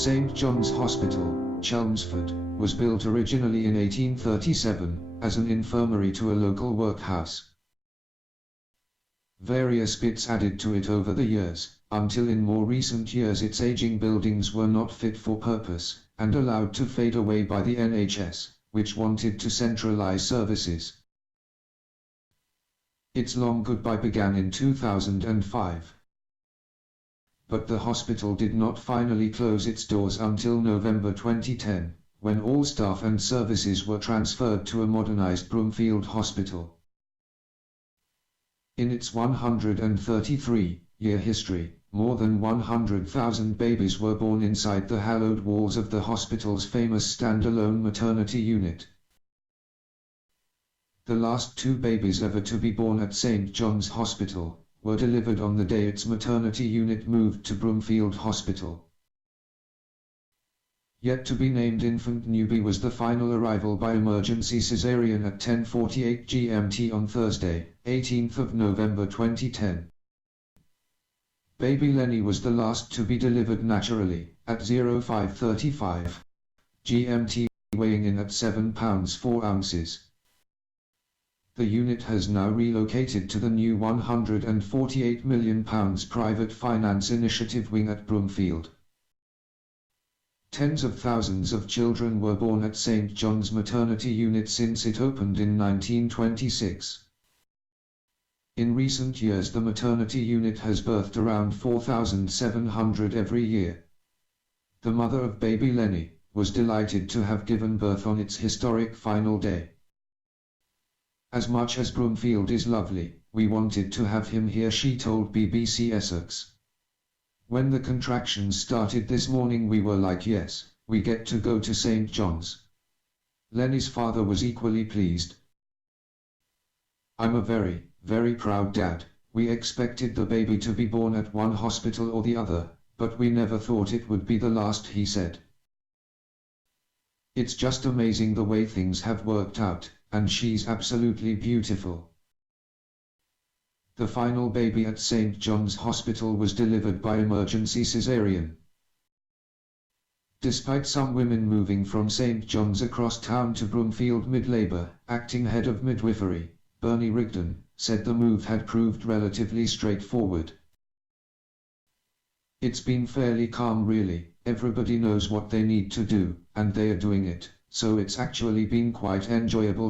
St. John's Hospital, Chelmsford, was built originally in 1837, as an infirmary to a local workhouse. Various bits added to it over the years, until in more recent years its aging buildings were not fit for purpose, and allowed to fade away by the NHS, which wanted to centralise services. Its long goodbye began in 2005. But the hospital did not finally close its doors until November 2010, when all staff and services were transferred to a modernised Broomfield Hospital. In its 133-year history, more than 100,000 babies were born inside the hallowed walls of the hospital's famous standalone maternity unit. The last 2 babies ever to be born at St. John's Hospital were delivered on the day its maternity unit moved to Broomfield Hospital. Yet to be named infant newbie was the final arrival by emergency caesarean at 10:48 GMT on Thursday, 18th of November 2010. Baby Lenny was the last to be delivered naturally, at 05:35 GMT, weighing in at 7 pounds 4 ounces. The unit has now relocated to the new £148 million private finance initiative wing at Broomfield. Tens of thousands of children were born at St. John's Maternity Unit since it opened in 1926. In recent years the maternity unit has birthed around 4,700 every year. The mother of baby Lenny was delighted to have given birth on its historic final day. "As much as Broomfield is lovely, we wanted to have him here," she told BBC Essex. "When the contractions started this morning we were like, yes, we get to go to St. John's." Lenny's father was equally pleased. "I'm a very, very proud dad. We expected the baby to be born at one hospital or the other, but we never thought it would be the last," he said. "It's just amazing the way things have worked out, and she's absolutely beautiful." The final baby at St. John's Hospital was delivered by emergency caesarean. Despite some women moving from St. John's across town to Broomfield mid-labour, acting head of midwifery, Bernie Rigdon, said the move had proved relatively straightforward. "It's been fairly calm really, everybody knows what they need to do, and they are doing it, so it's actually been quite enjoyable.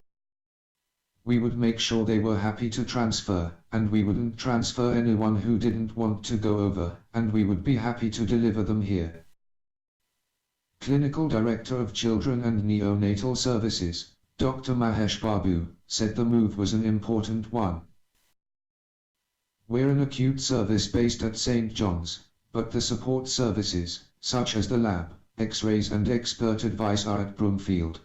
We would make sure they were happy to transfer, and we wouldn't transfer anyone who didn't want to go over, and we would be happy to deliver them here." Clinical Director of Children and Neonatal Services, Dr. Mahesh Babu, said the move was an important one. "We're an acute service based at St. John's, but the support services, such as the lab, X-rays and expert advice are at Broomfield.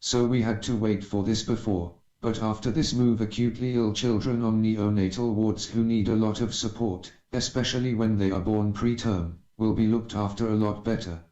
So we had to wait for this before, but after this move acutely ill children on neonatal wards who need a lot of support, especially when they are born preterm, will be looked after a lot better."